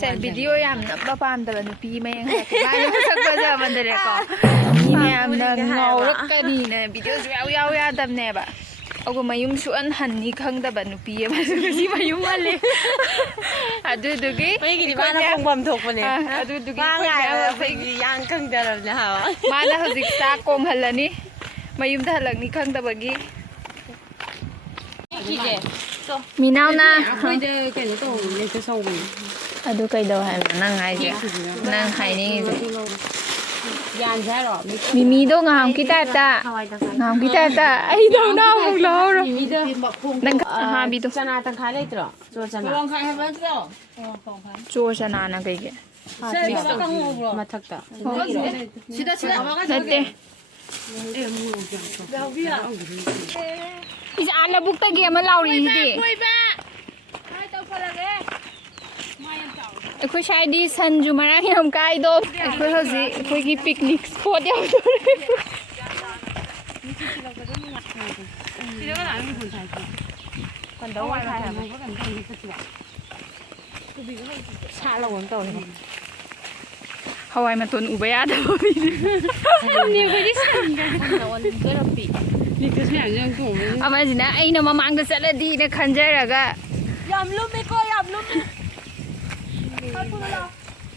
เสร็จวิดีโอยามนับปามแต่วันปีไม่ยังค่ะบ้านยังสักเจอมันเด็กก็มีแม่เดินเงาแล้วก็นี่เนี่ยวิดีโอยาวๆดำเนี่ยแบบเอาก็มายุ่งชวนหันนี่ข้างแต่บันปีมาสุดที่มายุ่งมาเลยดูดูกี้ไม่กี่ที่บ้านเราคงบำถูกมันเนี่ยดูดูกี้บ้านไงสิ่งย่างข้างแต่เราเนี่ยค่ะมาแล้วเขาสิกตากงหันละนี่มายุ่งแต่หลังนี่ข้างแต่บันกี้มีน้าวนะคุยเจอแก่ตัวเนี่ยจะส่งดูใครดูให้มานั่งไงเจ้นั่งไห้นี่ยานใช่หรอมีด้วยงามกี่แต่งามกี่แต่ไอ้ดาวน้าของเราหรอนั่งหาบีตัวชนะตั้งค่ายได้ตลอดโจชนะลองขายให้มันเจ้าโจชนะนะกี่มาทักตาชิดานั่นเต้อีสานแล้วบุกตะเกียบมาเล่าดีดิคุยชายดีสันจูมานะยามกายโดคุยเขาสิคุยกี่ปิกนิกสปอตยาวตัวเลยที่แล้วก็หลานเป็นคนไทยคนเดียววันไทยมันก็กันไทยสักอย่างชาเราคนโตเลยฮาวายมันตุนอุบยาเดียวพี่เนี่ยคุยที่สั่งกันแต่วันก็เราปิดนี่ก็ใช่ยังกูเอามาสินะไอ้น้ำมันก็เสร็จแล้วดีนะขันใจแล้วก็ยำลุ่มไม่ก็ยำลุ่ม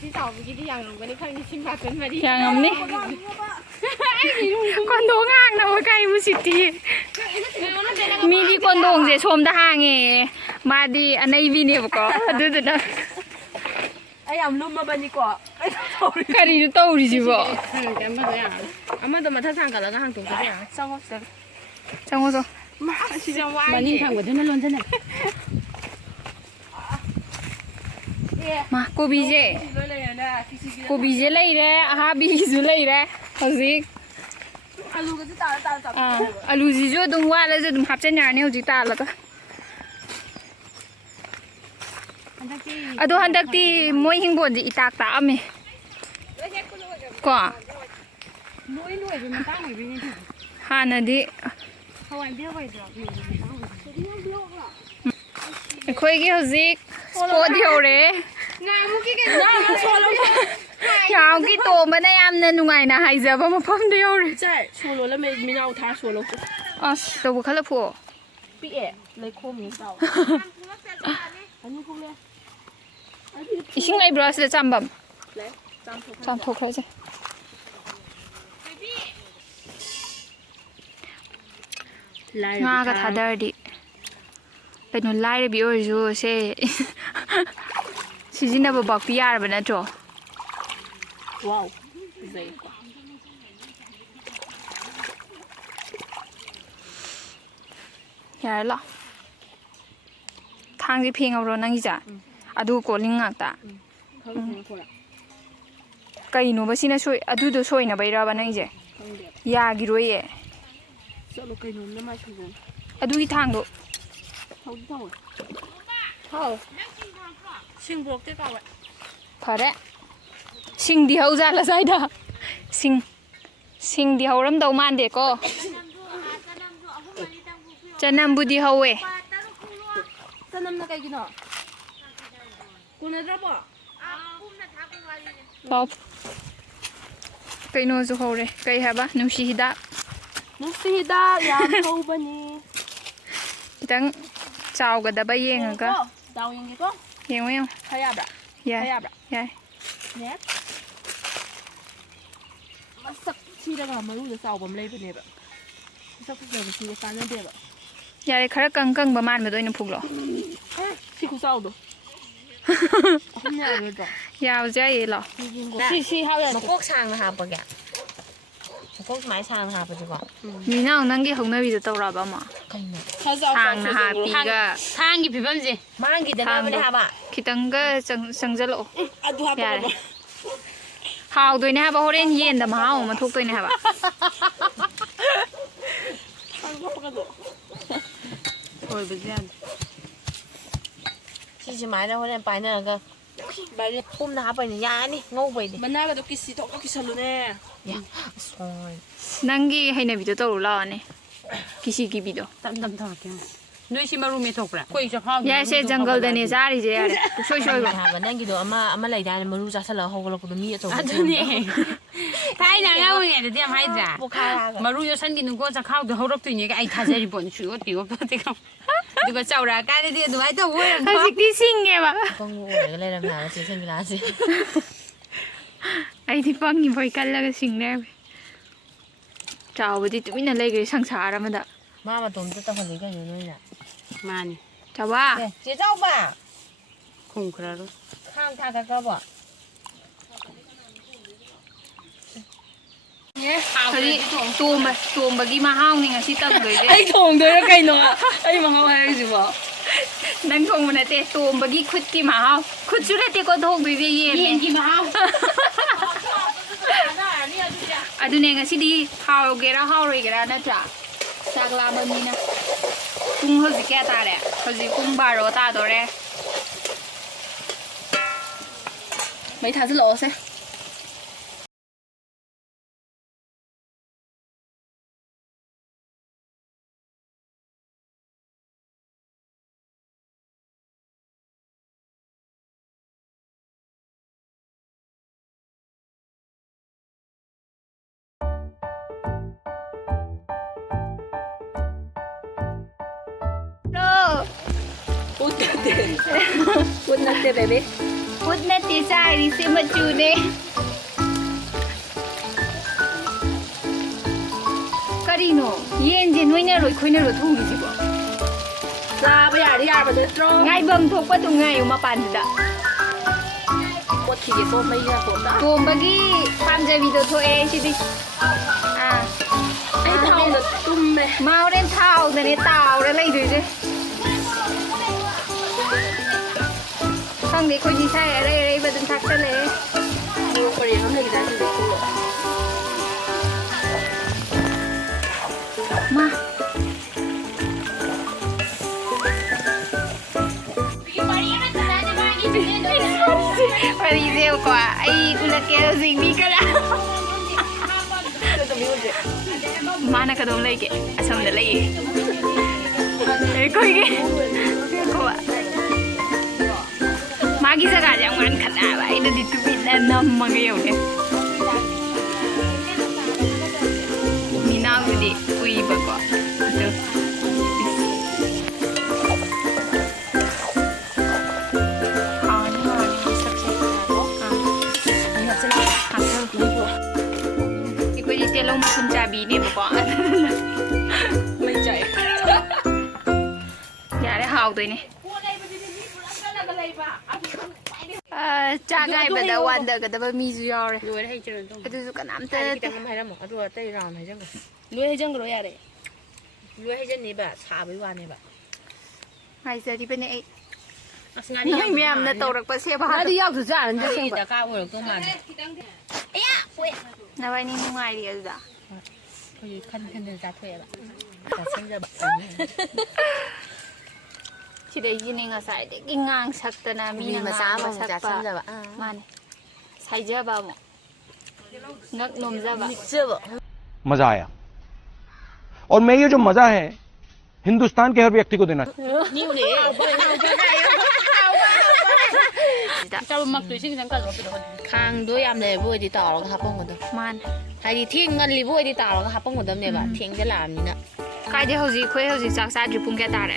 ที่สองเมื่อกี้ที่ยังลงไปในข้างที่ชิมมาเป็นมาดิยังงนี่คนโด่งอ่างนะว่าไก่บุสิตีมีที่คนโด่งเสียชมทหารไงมาดีอันในวีเนี่ยบอกก็ดูนะไอ้ยำลุ่มมาบันดีกว่าไอ้คดีดูโตดิจิบ่แกมาเลยอ่ะอามาตัวมาท่าทางกันแล้วก็ห่างตรงกันอ่ะช่างว่าจังว่าจ้ะมานิ่งทางกว่าที่นั่นล้นใช่ไหมมากูบีเจเลยเลยอาฮาบีจุเลยเลยเขาสิอาลูก็จะตาจับอาลูจิจูดุงว่าแล้วจะดุงขับเส้นยาเนี่ยจิตาแล้วก็ดูฮันดักที่มวยหิงบนจะอีตากตาไหมก็มวยรวยเป็นตั้งไหนเป็นยังไงฮานาดิเขาวันเบี้ยวไปเดี๋ยวพี่คุยกี่สิกสปอร์ตเดียวเลยงานมุกี้กันนะมาโชว์แล้วยาวกี่โตมาได้ยามนั้นนุ่งไงนะไฮเซอร์มาพร้อมเดียวเลยใช่โชว์แล้วไม่เอาท่าโชว์แล้วอ๋อตัวบุคคลผู้พี่เอ๋เลยโคมีเก่าอันนี้พวกเลยอีชิงไอ้บรัสจะจำแบบจำถูกเลยใช่งากระทาดาร์ดิเป็นคนไล่บิโอจูเซ่สิ่งนั้นบอกพี่ยาร์เป็นนะจ๊อว้าวยาร์ล่ะทางที่เพียงเอาเรานั่งจ้ะอะดูโกลิงอ่ะตาไก่หนูบ้าสินะช่วยอะดูดูช่วยนะไปรับนั่งจ้ะยากิโรยอะดูที่ทางดูชิงบวกได้ป่าวพอแล้วชิงเดียวจ้ะละไซด์ชิงเดียวรำดาวมันเด็กก็จะนำบุดีเขาเว้จะนำนักไก่กินเหรอคุณนัดรับบ่ป๊อปไก่โนซูเขาเลยไก่เหรอบ้านุ่งชีฮิดายามเขาบันนี่ตั้งเจ้าก็ได้ไปยังไงก็เจ้ายังไงก็ยังไม่ยังขยับอ่ะยัยเนี่ยมันสักที่แล้วก็มารู้จะเจ้าผมเลยเป็นเนี่ยแบบสักเดียวมันชีจะการนั่นเดียวแบบยายคารากังประมาณแบบตัวนี้พุกหรอที่กูเศร้าดูยาวใจหรอที่เขาอย่างพวกช้างนะคะปะแกพวกไม้ช้างนะคะปัจจุบันมีน้องนั่งกี่ของนายวิจะตัวเราบ้างมั้ยช้างนะคะปีก็ช้างกี่ปีบ้างสิม้ากี่เดือนไม่ได้ค่ะบ่ะคิดตั้งก็จังจะโลยายหาวด้วยนะบ่เขาเล่นเย็นแต่มาหาวมาทุกตัวนะบ่โอ้ยเป็นยันที่จะหมายแล้วเขาเล่นไปนั่นก็ไปเนี่ยพุ่มน้าไปเนี่ยยานี่งูไปดิมันน่าก็ต้องกินสีทองก็กินสลุแน่เนี่ยสวยนั่งกี่ให้นายวิจะตัวเราเนี่ยกี่สิกี่ปีตัวตำทอดกัน Noi si maru me thokra. Koi cha phao. Ya se jungle da ne zari je yare. Soi soi ba. ha ba nangido ama laidane maru jasala hogolakdo mi ato Adune. Thai na nga nge de diam haidra. Pokhara Maru yo san gi nu go cha khao de horok tuini ga ai thajari bon chu ot ki go te kam. Duga chaura ka de du ai to wo. Hajikti singge ba. kong ore le ram na se sengila se Ai di pangi boy kallaga singne. Chawbadi tumina legre sangsara ma da. mama tom ta holi ga yo noi na Mani. Chawa. je jao ba Khung khra ro. khang tha ka ba Hadi tumba gi mahau ni ngasi tag doi de. Ai thong de ra kai no. Ai ma hawa ai ji ba. Nang thong mana te tumba gi khut ki mahau. Khut su te ko thong doi de Yen ye. gi ma haw. Adune ngasi di hau gera hau re gera na cha. Sagla ba mi na. Kung hoji kya ta re. Hoji kung baro ta do re. Mấy tháng lỗ xe. No. Put nate baby. Put na ti sai ri se ma chu ne. Karino, yen je noi na roi khoi na ro thong ji bo. Ra ba ya ri ya ba de tro. Ngai bam thok pa tu ngai ma pan da. Pot ki ge to mai ya pot da. Tombagi pamjabi do thoe si di. À. Ai thau da tum me. Mau ren thao da ne tao ra lai doi je. Không đi khoi ji sai ở đây ba dun thak sa le. Mo ko ri ham le da ji de ko. Ma. Pariseu quá, ai ulat kaya sing mi ka la. Mana ka dom lai ke, asam da lai. Koi ke. Ko ba. Magi sa ka jang man khana ba, ida di tu bit na nam mang yo ne. Mina gudi ui ba ko. Tu. Long kun chabi ni ba ko. Mai chai. Ya le hao doi ni. Cha gai ba da wan da ga da ba mi ju yaw re. Loi hai chero to. Adu su kanam ta. ta ngam hai ram ko adu tai ram hai jang Loi hai jang ro ya re. lue hai jan ni ba cha bai wa ni ba Hai sa di ba ne ai. asna Nai me am na to rak pa se ba. Ba di yaw su ja ran de ni sing da ba. ka wo to man Na bai ni ngai ri adu da. ko yi kan kan da thwe ba ta sing da ba Chi dai yin nga sai de ki ngang sak ta na mi mi na ma sa ma sak ja pa. sing da ba Ma ne. Sai ja ba mo. Ngak nom ja ba. je ba मजा आया और मैं ये जो मजा है हिंदुस्तान के हर व्यक्ति को देना ni ne Cha mak tu sing jang ka ro pi do. khang do yam le bo di ta ro ha pong ko Ma ne. hai di thing ngan li bo di ta ro ha pong ko dam ne ba thing ja lam ni na Kai de hoji khoi hoji sak sa ji pung ke ta re.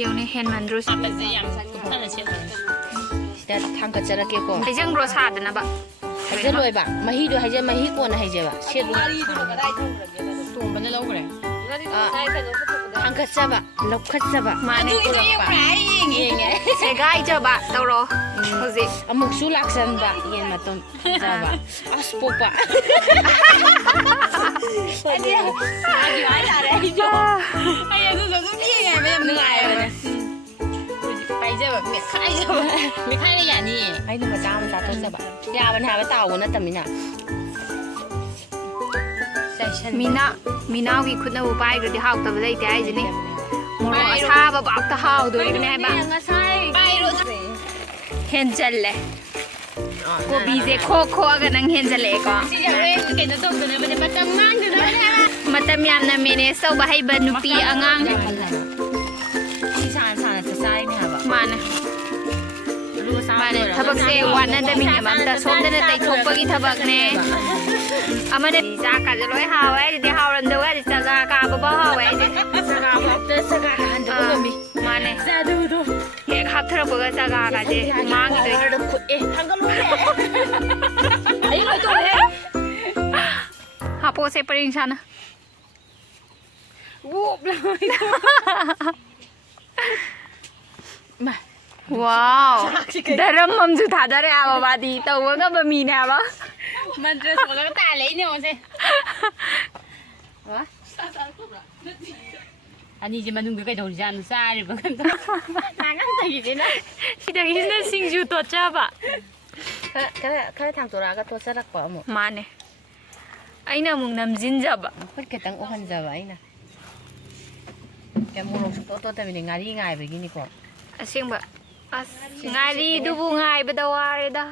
Yo ne hen man ro sa. Ba ze yam sa ko ta che ba. da thang ka jara ke ko Ai jang ro sa da na ba. hai ja loi ba mahi do hai ja mahi ko na hai ja ba se do Tum ba ne lo ko re. thang ka sa ba lok khat sa ba Ma ne. ko lok ba yin ye Se gai ja ba tau ro. Hoji. amuk su lak san ba yen ma tom ja ba as po ba Ai ai la re jo. Ai su su su pi ngai ba yam ngai ba ne. Pai je ba me khai je ba. Me khai ne ya ni. ai no ma ta to sa ba ya ban ha ba ta wo na tamina Mina wi khut na bu pai ga di hau ta ba dai te ai ji ni. Moro sa ba ba ta hau do ni ne ba. nga sai Pai ro. Hen chal le. โกบีเจโคโคกันนังเห็นจะเล็กก็ สิอยากเล่นเกณฑ์ตัวตัวนี้มันจะมาจังงั้นอยู่นะเนี่ย มาตามยามนาเมเนเซาบะให้บรรนุปีอ่าง ที่ชานจะใช่เนี่ยแบบ มานะมาเนี่ยทับกเซวันนั้นจะมีเนี่ยมันจะส้มได้แต่ทุกปกิทับกเนี่ยอามาเนี่ยจากกันจะร้อยหาไว้จะหารันเดอร์ไว้จะจากกันบ่หาไว้จะ สกากันจะก็มี มาเนี่ย จะดูดู เฮ้ขับเธอบอกว่าจากกันจะมังอีกเลย ทั้งก็รู้แหละไอ้ไม่ตัวเล็ก หาโปรเซปริงชันนะ วูบเลยมา ว้าวดารมัมจุดาดารอาบาดีตัวก็บะมีเนี่ยปะ มันจะสวยก็ตายเลยเนี่ยสิวะอันนี้จะมานุ่งกับโดนจันซ่าหรือเปล่ากันนางกันตีเลยนะ ที่เด็กที่นั่นสิงจูตัวเจ้าปะ ข้าทำตัวรักก็ตัวสลักกว่าหมด มาเนี่ยไอ้น่ะมึงนำจินจับอะ เพื่อเก็บตังค์โอคันจะไว้นะแกมูลงชุดโตแต่เป็นงานที่ง่ายไปกินดีกว่า อาเซียงบะง่ายดีดูบุง่ายไปดาวอะไรด้า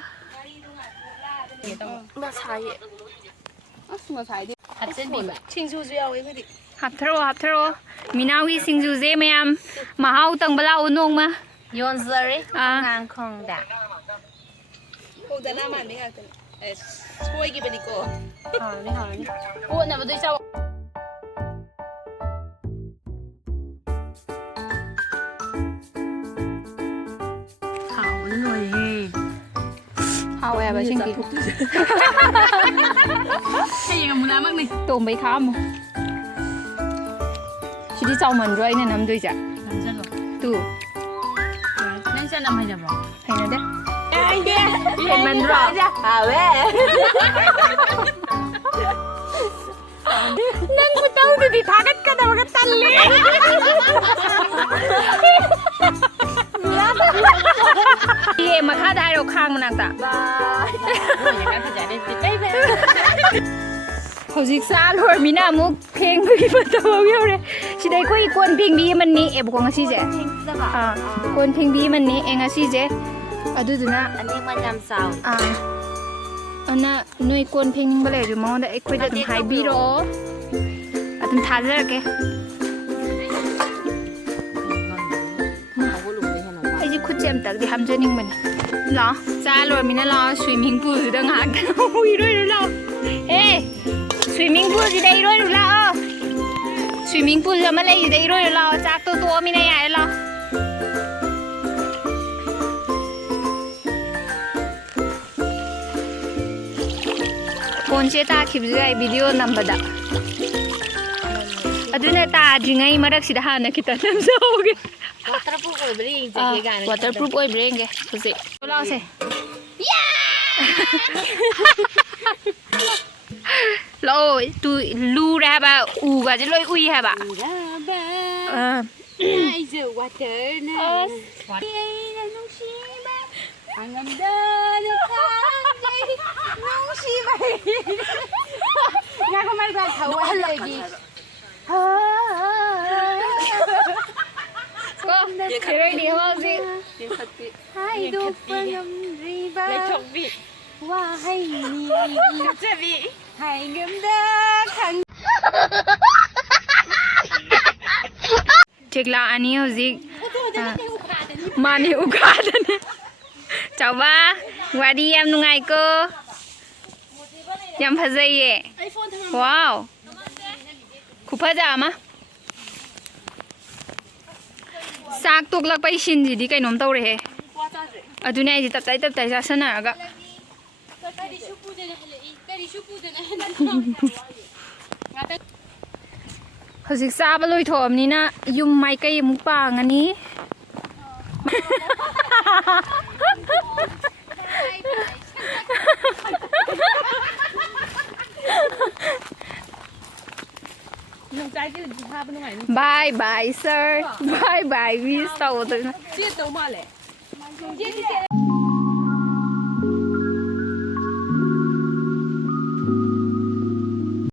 มาใช้มาใช้ดิ อัดเส้นบีบ ชิงซูซูเอาไว้ไม่ดิ ฮับทโรมีนาวีสิงจูเจมยามมาเฮาตังบลาอุนงมา โยนเซอร์งานคงด่า โอ้แต่หน้ามันไม่กันช่วยกี่เป็นอีกโก้ ไม่好了นี่ โอ้เนี่ยมาด้วยเจ้า 好累好แอบชิงกิ ใช่ยังมุน้ำมากเลย ตรงไปข้ามชิดิเจ้ามันด้วยเนี่ยน้ำด้วยจ้ะ นั่นใช่หรอ ตู้ นั่นใช่น้ำให้จะบอก ให้นะเด้อ ไอ้เดีย เห็นมันรอ นั่งกูเต้าดูดิทากันกันเอากันตันเลยพี่เอ็มมาฆ่าได้เราข้างมันนักตา อย่างนั้นจะได้ติดได้ไหม เขาซิกซ่าลอยมีหน้ามุกเพลงพี่มันตัวเบี้ยวเลยชิได้คุยกวนเพลงบีมันนี้เอ็บกงอาชีเจกวนเพลงบีมันนี้เองอาชีเจอะดูดูนะ อันนี้มันยำซาว อันน่ะหน่วยกวนเพลงนึงไปเลยอยู่มองได้ไอ้คุยเดินหายบีโรอะถึงทานเลยแก เขาก็รู้เลยขนม ไอ้ที่คุดเจมตักดิทำเจนิ่งมันเหรอจ้าลอยมีน่ารอสวิมมิ่งพูลดังหากอุ้ยด้วยหรือเราเฮ้สวิมมิ่งพูลจะได้ด้วยหรือเราสวิมมิ่งพูลจะมาเลยจะได้ด้วยหรือเราจากตัวมีน่าใหญ่หรอคนเชื่อตาคลิปจะวิดีโอนัมบดาอะดูเนี่ยตาจิงไงมารักสิดานะคิดตั้งโซ่กัน waterproof เลยไม่ได้จริงๆกัน waterproof โอ้ยเบรนไงดูสิเราสิเราตูลูแร่บ่อูก็จะลอยอุ้ยฮะบ่ ไอ้เจ้าวัดเจอนะวัดน้องชีบ้าอังกันเดินทางใจน้องชีบ้างานเขาไม่ได้เขาว่าเลยดีก็เคยได้ดีเขาสิ ให้ดูเป็นรีบ้าเลยชกบิว่าให้มีจะบีให้เงินเดินทาง เช็คลาอันนี้เขาสิมานี่อุกาดนี่เจ้าบ้าวัดียามนุ่งไงก็ยามพะเจยว้าวคุพะจามะซากตุกลักไปชินจีดีไก่นมเต้าเลยอะดูเนี่ยจีตับใจจะสนาร์ก็เขาศึกษาไปเลยถอมนี่นะยุ่มไม้ไก่มุกป่างอันนี้บายบาย sir บายบาย we saw 接走嘛嘞。